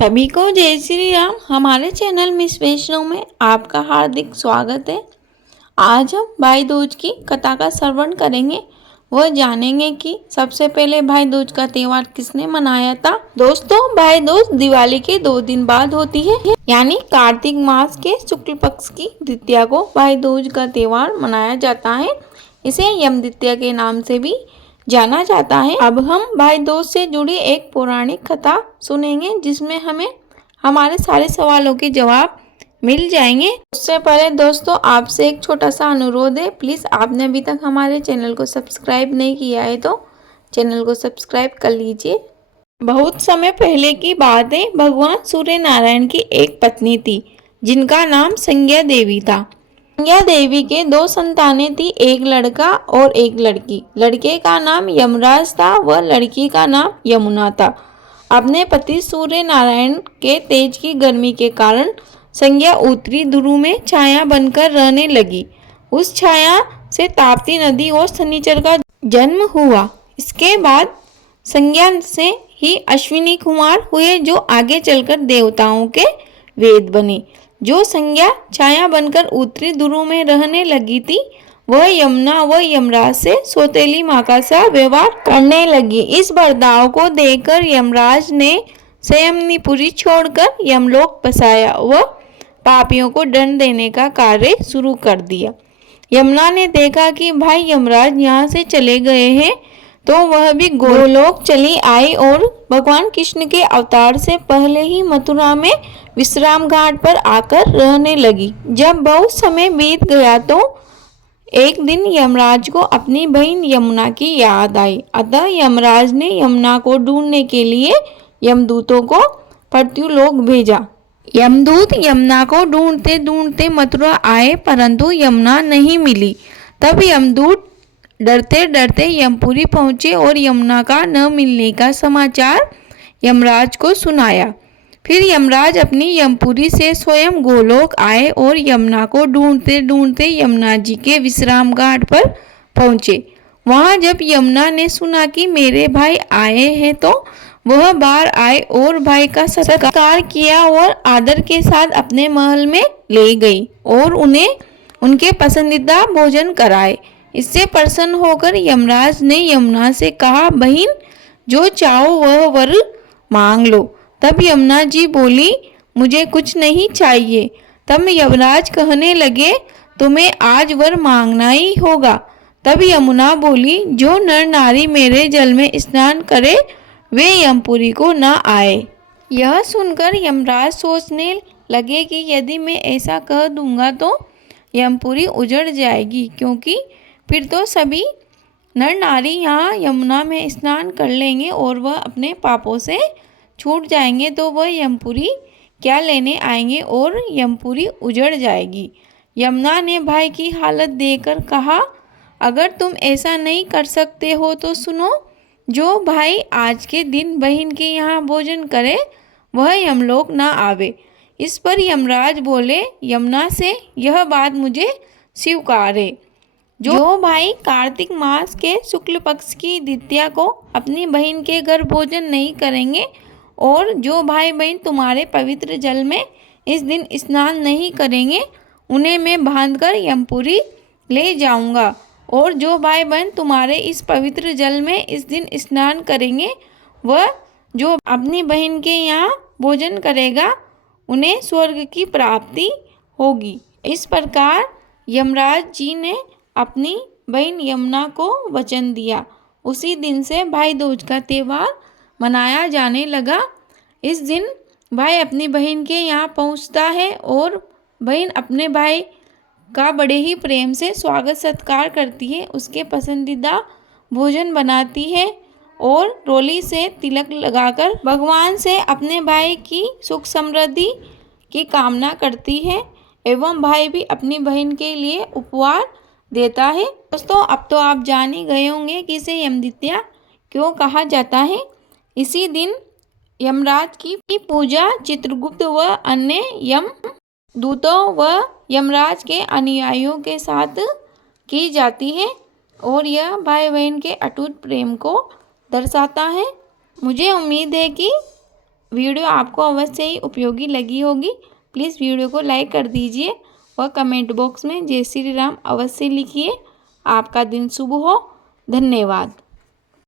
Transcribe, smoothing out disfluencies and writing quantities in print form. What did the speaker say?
सभी को जय श्री राम। हमारे चैनल मिस वैष्णव में आपका हार्दिक स्वागत है। आज हम भाई दूज की कथा का श्रवण करेंगे। वह जानेंगे कि सबसे पहले भाई दूज का त्योहार किसने मनाया था। दोस्तों, भाई दूज दिवाली के 2 दिन बाद होती है, यानी कार्तिक मास के शुक्ल पक्ष की द्वितीया को भाई दूज का त्योहार मनाया जाता है। इसे यम द्वितीया के नाम से भी जाना जाता है। अब हम भाई दूज से जुड़ी एक पौराणिक कथा सुनेंगे, जिसमें हमें हमारे सारे सवालों के जवाब मिल जाएंगे। उससे पहले दोस्तों, आपसे एक छोटा सा अनुरोध है। प्लीज़ आपने अभी तक हमारे चैनल को सब्सक्राइब नहीं किया है तो चैनल को सब्सक्राइब कर लीजिए। बहुत समय पहले की बात है। भगवान सूर्य नारायण की एक पत्नी थी, जिनका नाम संज्ञा देवी था। संज्ञा देवी के 2 संतानें थी, एक लड़का और एक लड़की। लड़के का नाम यमराज था व लड़की का नाम यमुना था। अपने पति सूर्य नारायण के तेज की गर्मी के कारण संज्ञा उत्तरी ध्रुव में छाया बनकर रहने लगी। उस छाया से ताप्ती नदी और शनिचर का जन्म हुआ। इसके बाद संज्ञा से ही अश्विनी कुमार हुए, जो आगे चलकर देवताओं के वेद बने। जो संज्ञा छाया बनकर उत्तरी ध्रुव में रहने लगी थी, वह यमुना व यमराज से सौतेली माँ का सा व्यवहार करने लगी। इस बर्ताव को देखकर यमराज ने संयमनीपुरी छोड़कर यमलोक बसाया व पापियों को दंड देने का कार्य शुरू कर दिया। यमुना ने देखा कि भाई यमराज यहाँ से चले गए हैं, तो वह भी गोलोक चली आई और भगवान कृष्ण के अवतार से पहले ही मथुरा में विश्राम घाट पर आकर रहने लगी। जब बहुत समय बीत गया तो एक दिन यमराज को अपनी बहन यमुना की याद आई। अतः यमराज ने यमुना को ढूंढने के लिए यमदूतों को पृथ्वीलोक भेजा। यमदूत यमुना को ढूंढते ढूंढते मथुरा आए, परंतु यमुना नहीं मिली। तब यमदूत डरते डरते यमपुरी पहुंचे और यमुना का न मिलने का समाचार यमराज को सुनाया। फिर यमराज अपनी यमपुरी से स्वयं गोलोक आए और यमुना को ढूंढते ढूंढते यमुना जी के विश्राम घाट पर पहुंचे। वहां जब यमुना ने सुना कि मेरे भाई आए हैं, तो वह बाहर आए और भाई का सत्कार किया और आदर के साथ अपने महल में ले गई और उन्हें उनके पसंदीदा भोजन कराए। इससे प्रसन्न होकर यमराज ने यमुना से कहा, बहन, जो चाहो वह वर मांग लो। तब यमुना जी बोली, मुझे कुछ नहीं चाहिए। तब यमराज कहने लगे, तुम्हें आज वर मांगना ही होगा। तब यमुना बोली, जो नर नारी मेरे जल में स्नान करे वे यमपुरी को न आए। यह सुनकर यमराज सोचने लगे कि यदि मैं ऐसा कह दूंगा तो यमपुरी उजड़ जाएगी, क्योंकि फिर तो सभी नर नारी यहाँ यमुना में स्नान कर लेंगे और वह अपने पापों से छूट जाएंगे, तो वह यमपुरी क्या लेने आएंगे और यमपुरी उजड़ जाएगी। यमुना ने भाई की हालत देखकर कहा, अगर तुम ऐसा नहीं कर सकते हो तो सुनो, जो भाई आज के दिन बहन के यहाँ भोजन करे वह यमलोक ना आवे। इस पर यमराज बोले, यमुना से यह बात मुझे स्वीकार है। जो भाई कार्तिक मास के शुक्ल पक्ष की द्वितीया को अपनी बहन के घर भोजन नहीं करेंगे और जो भाई बहन तुम्हारे पवित्र जल में इस दिन स्नान नहीं करेंगे, उन्हें मैं बांधकर यमपुरी ले जाऊंगा। और जो भाई बहन तुम्हारे इस पवित्र जल में इस दिन स्नान करेंगे, वह जो अपनी बहन के यहाँ भोजन करेगा, उन्हें स्वर्ग की प्राप्ति होगी। इस प्रकार यमराज जी ने अपनी बहन यमुना को वचन दिया। उसी दिन से भाई दूज का त्यौहार मनाया जाने लगा। इस दिन भाई अपनी बहन के यहाँ पहुँचता है और बहन अपने भाई का बड़े ही प्रेम से स्वागत सत्कार करती है, उसके पसंदीदा भोजन बनाती है और रोली से तिलक लगाकर भगवान से अपने भाई की सुख समृद्धि की कामना करती है एवं भाई भी अपनी बहन के लिए उपहार देता है। दोस्तों, अब तो आप जान ही गए होंगे कि इसे यम द्वितीया क्यों कहा जाता है। इसी दिन यमराज की पूजा चित्रगुप्त व अन्य यम दूतों व यमराज के अनुयायियों के साथ की जाती है और यह भाई बहन के अटूट प्रेम को दर्शाता है। मुझे उम्मीद है कि वीडियो आपको अवश्य ही उपयोगी लगी होगी। प्लीज़ वीडियो को लाइक कर दीजिए और कमेंट बॉक्स में जय श्री राम अवश्य लिखिए। आपका दिन शुभ हो। धन्यवाद।